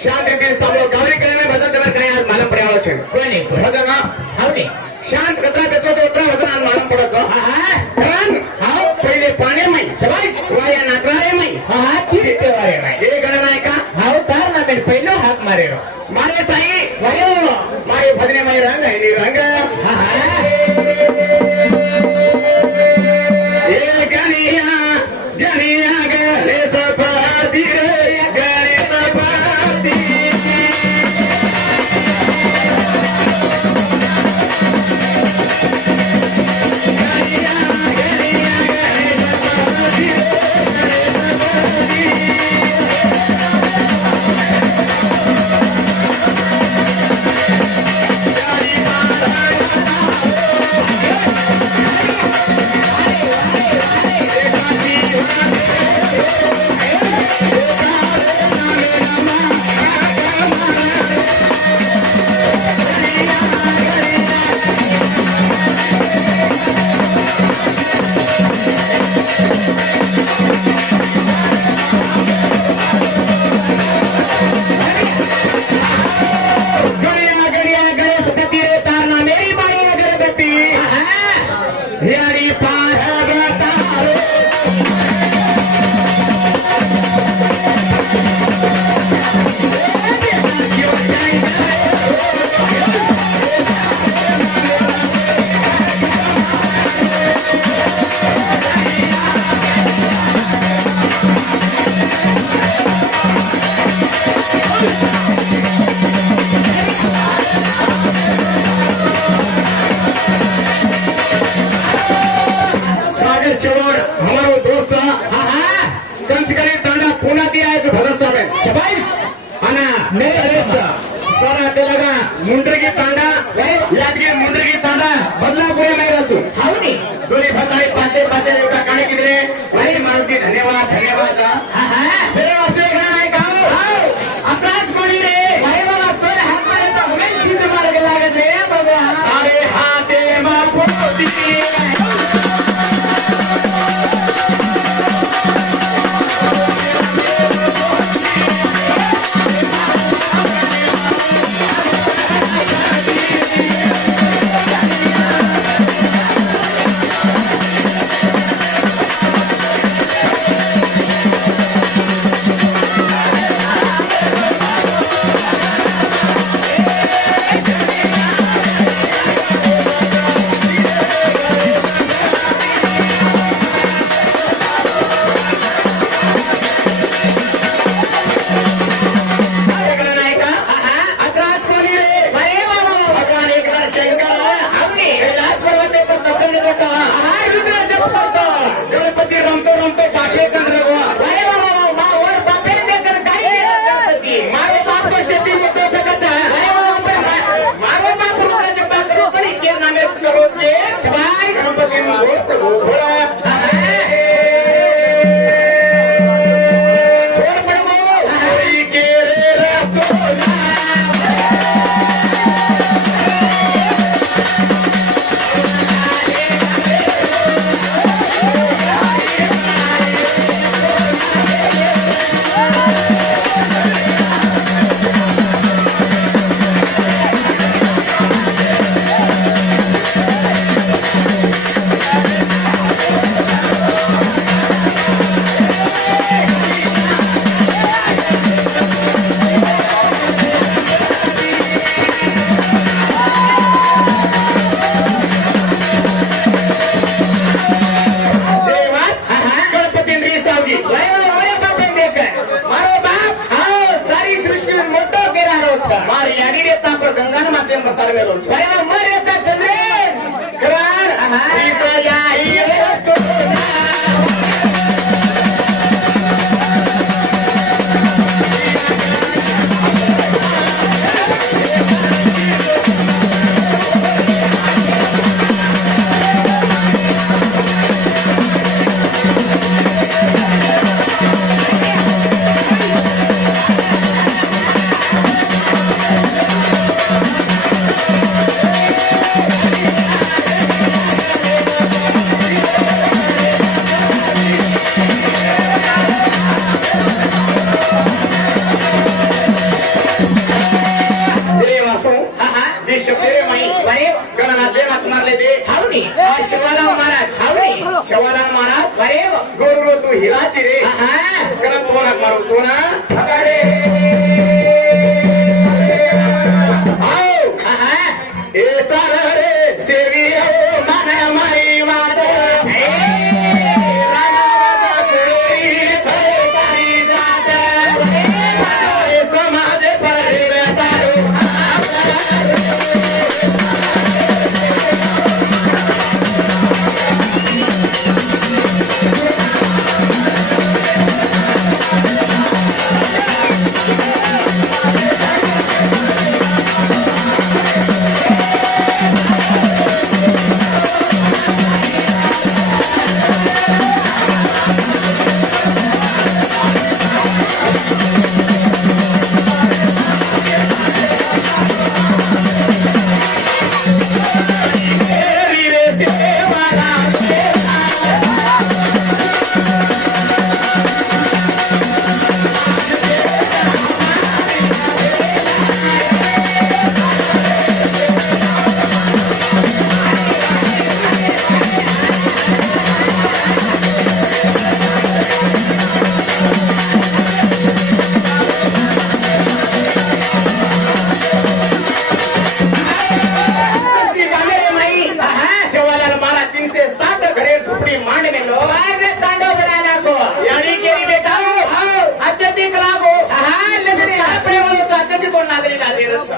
शांत रीतीने सांभाळो गावरी केल्याने भजन तुम्हाला काही आज मालम पडावं छे कोणी भजन हावणे शांत कथा बेसो तो उतरा भजन आज मालम पडायचं कारण हाव पहिले पाणी मै सबाईस वाया नाचणारे मै हा तीच तेवारे नाही हे गण नाही का हाव तार ना मेरे पहिलो हाक मारेलो मारे साई वायो मारे भजने मै रंग है नी रंग ए गणिया गणिया गणे सपाती रे गणे सपाती गणिया गणिया गणे सपाती रे गणिया गणिया गणेश गती रे तारना मेरी बाणी अगरबत्ती यारी पार गतारो सागर चौड़ हमारो दोस्त कंचकरी तांडा पुणा ती आहे भरत साहेब शबाईस अना मेरे सारा तेलगा मुंडरगी तांडा यादगी मुंडरगी तांडा बदलापुरे में रहतो हावणे दोरी भताई पासे पासे एवढा काढे की रे भाई मालती धन्यवाद धन्यवाद जरा असे गाणं गाओ आकाशवाणी रे भाई बाबा तोर हाक मारे तो हमें सिद्ध मार्ग लागत रे बाबा अरे हाते मा पोती गणपती रमतो रमतो टाकले भाई बाबा मावर बापे देकर काय केलं गणपती मारो बाप तो शेती मध्ये सकाळचा मारो बाप रुपयाचे पात्र पण इतके नामे रोज जे शिवाय गणपती मारी यागी रे तापर गंगा माते बसार में रोज भाई मरे ता चले करार ईसा याई रे तो हिराची रे कारण तो ना मारू तो ना ए चाल रे सेवी मन मारी वाट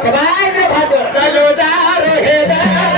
समाज चलो जा रे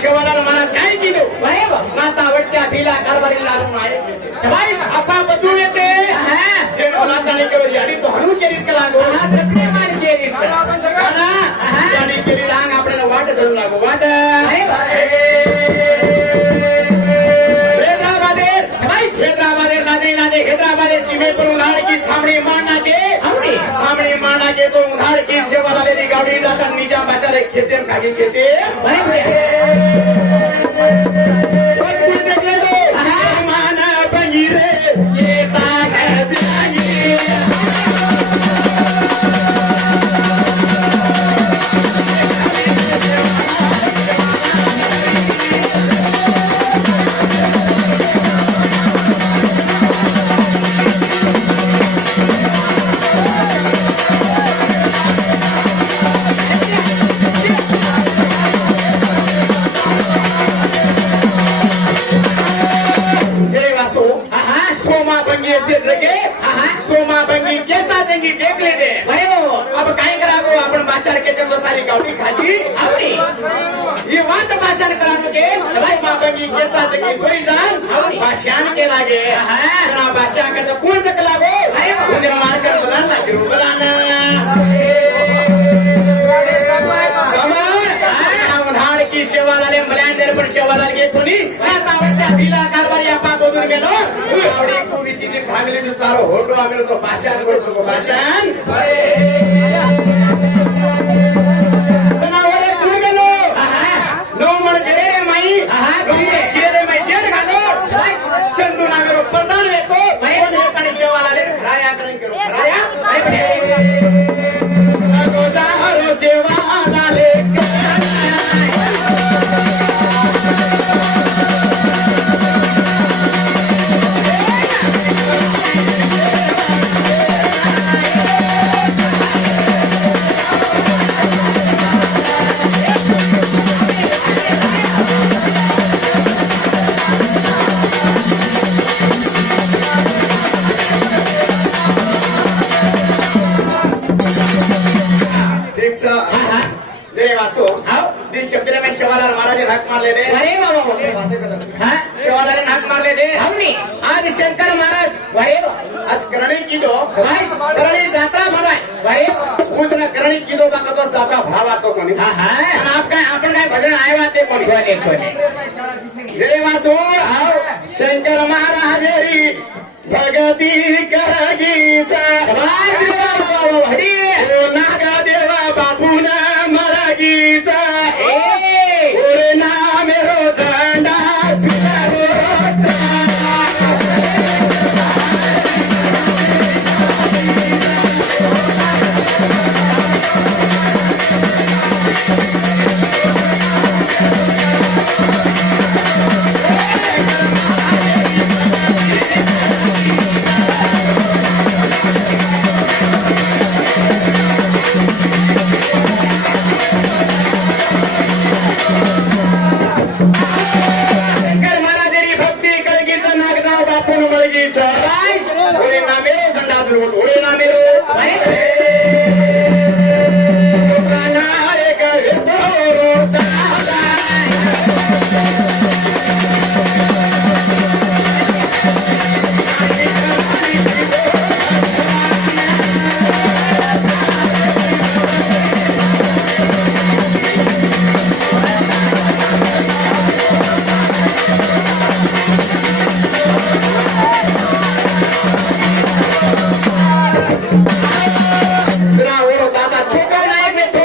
शेवाला मला काय केलं नाता आवडत्या भिला कारभारी लागून आहे आपा बदलून येते नाताने केलं याडी तो हनू केलीस का लागो याडी केली लांग आपल्याला वाट धरून लागो वाट हैदराबादेर लादे लादे हैदराबादेर सीमे पर उधार की छावनी मारना के छावनी मारना के तो उधार की शेवाला लेनी गाड़ी जाता निजाम बाजार खेते खागी खेते सोमा बंगी केसा जंगी देख ले दे अब काय करावं आपण बाचार के ते सारी गावडी खाली ये वात बाचार करावं के सोमा बंगी केसा जंगी कोई जान भाषान के लागे ना भाषा का तो कोण सकलावो उन्हें मार कर बोला ना कि रुबलाना उधार की शेवालाले मलांदर पर शेवालाल के कोणी आता आवडत्या भिला कारभारी आपा बोदून गेलो गावडी कोणी तिची फॅमिली जो चारो होटो आम्ही तो भाषण करतो को भाषण जनावरे दूर गेलो नो म्हणजे रे माई रे माई जेड घालो चंदू नागरो प्रधान वेतो कोण वेतानी शेवालाले खराया करून करो खराया गोदारो सेवालाले शेवालाल महाराज नाक मारले दे अरे बाबा शेवालाल नाक मारले दे आज शंकर महाराज आज करणी कीदो करणी जात्रा भराय उतना करणी कीदो बाका तो जात्रा भावा तो कोणी आप काय आपण काय भजन आया ते कोणी जय वासो शंकर महाराज री भगती करगीचा हरी नागदेवा बापून मरगीचा ओरे नाम रो झंडा झुलारोचा. शंकर महाराजांनी भक्ती कळगीचं नागनाव बापून मळगीचं ओरे नामेरो झंडा झुलवत ओरे नामेरो नायक येतो दादा. जरा ओरो दादा छोटा नायक में तो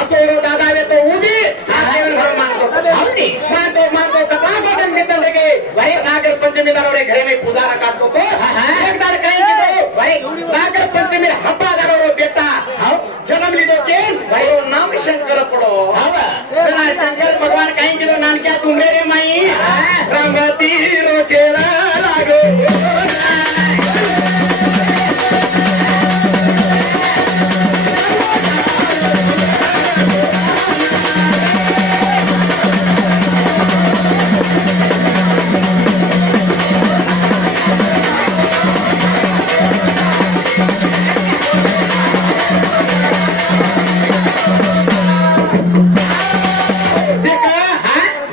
असो ओरो दादा में तो उभी आजीवन भर मानतो कथा गोदन मित्र लगे भाई नागर पंचमी दारोरे घरे में पुजारा काटतो तो एक दार काही कीधो भाई नागर पंचमी हब्बा दारोरो बेटा जन्म लीधो के भाई वो नाम शंकर पडो जना शंकर भगवान काही कीधो नानक्या तू मेरे माई रंगती रोकेला लागो.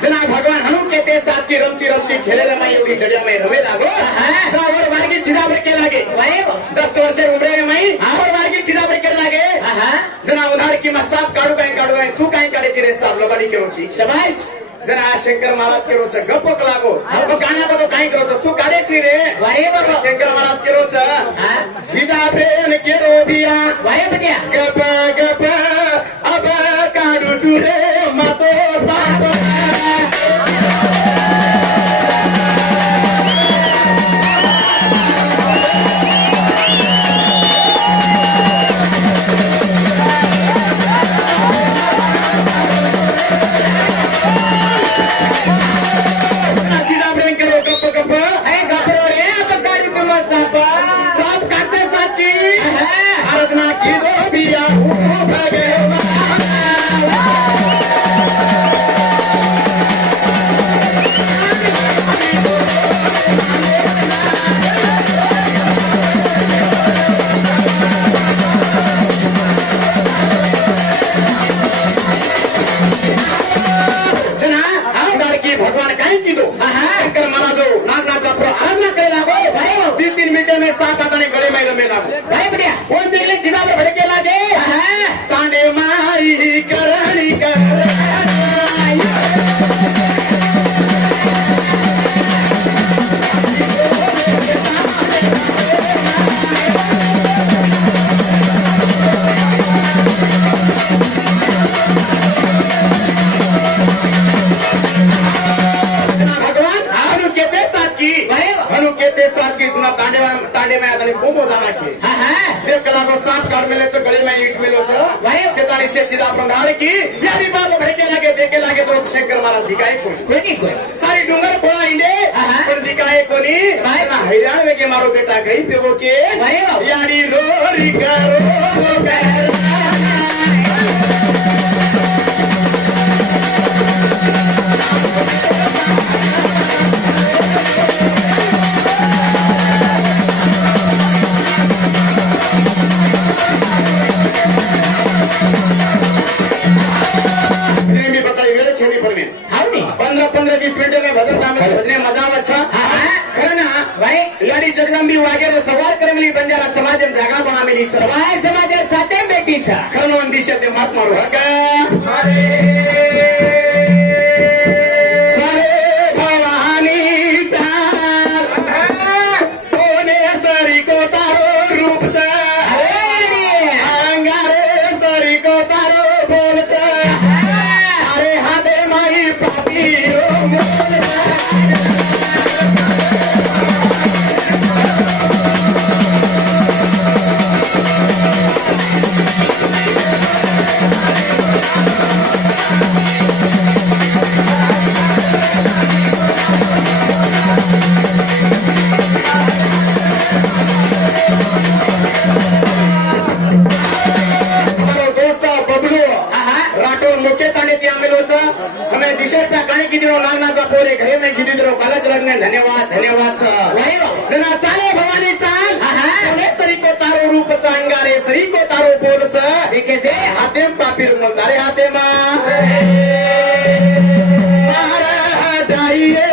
जना भगवान हनु के ते साथ की रमती खेलेला माई एवढी गड्या माई रमे लागो और वारगी चिदाबरे के लागे 10 वर्षे उमरे माई और वारगी चिदाबरे के लागे जना उधार की मसाब काढू काय तू काय काढायची रे साब लोबाडी केरोची शाबाश. जरा शंकर महाराज के रोज गप्पक लागो अब गाना बतो काय करो तू काढेस रे शंकर महाराज के रोज चिदाबरे के रोबिया गप गप अब काढू चुरे मातो साप. साप काटते साथी भारत ना की रोबिया भगवान. जना आमदार की भगवान काय कीधो शंकर महाराजो नागनाथला प्रो आराधना करे लागो 3 मिनिटे में 7 आदमी गळे में रमे लागो भाई बढ़िया कोण देखले चिदाबर भडके लागे तांडे माई करणी कर. हनु कहते साथ की इतना तांडे में आदमी बोमो जाना के एक कलाको सांप काट मिले तो गले में ईट मिलो तो भाई केतानी से चिदा प्रधान की यारी बात भड़के लागे देखे लागे तो शंकर महाराज दिखाए कोई सारी डूंगर खोला इंडे पर दिखाए कोनी हैरान में के मारो बेटा गई पे वो के यारी रोरी करो जगदंबी वागेरे सवाल करमली बंजारा समाज जागा बनामिली सवाय समाज साथे बेटीचा खरं दिशते मात मारू हका सारे भवानीचा हमें दिशा पे काने की दिनो नागनाथ का पोरे घरे में गिदी दिनो कालच लगने धन्यवाद सर जना चाले भवानी चाल कोणे सरी को तारो रूप चा अंगारे सरी को तारो बोलच एकेसे हाते पापीर मंदारे हाते मा महाराजाईए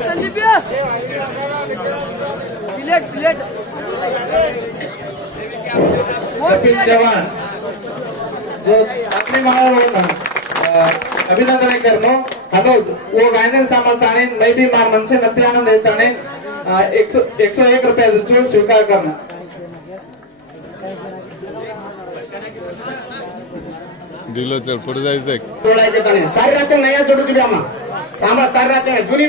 संदीप प्लेट कपिल चव्हाण जो अपने महाराज होता अभिनंदन करनो हलो वो गायन सामर्थ्याने मैं भी मार मन से नत्यानंद देताने 101 रुपये जो स्वीकार करना दिलो चल पुढे जायचं तोडायचे चालेल सारी राहते नाही जोडू तुम्ही आम्हाला सामा सारी राहते जुनी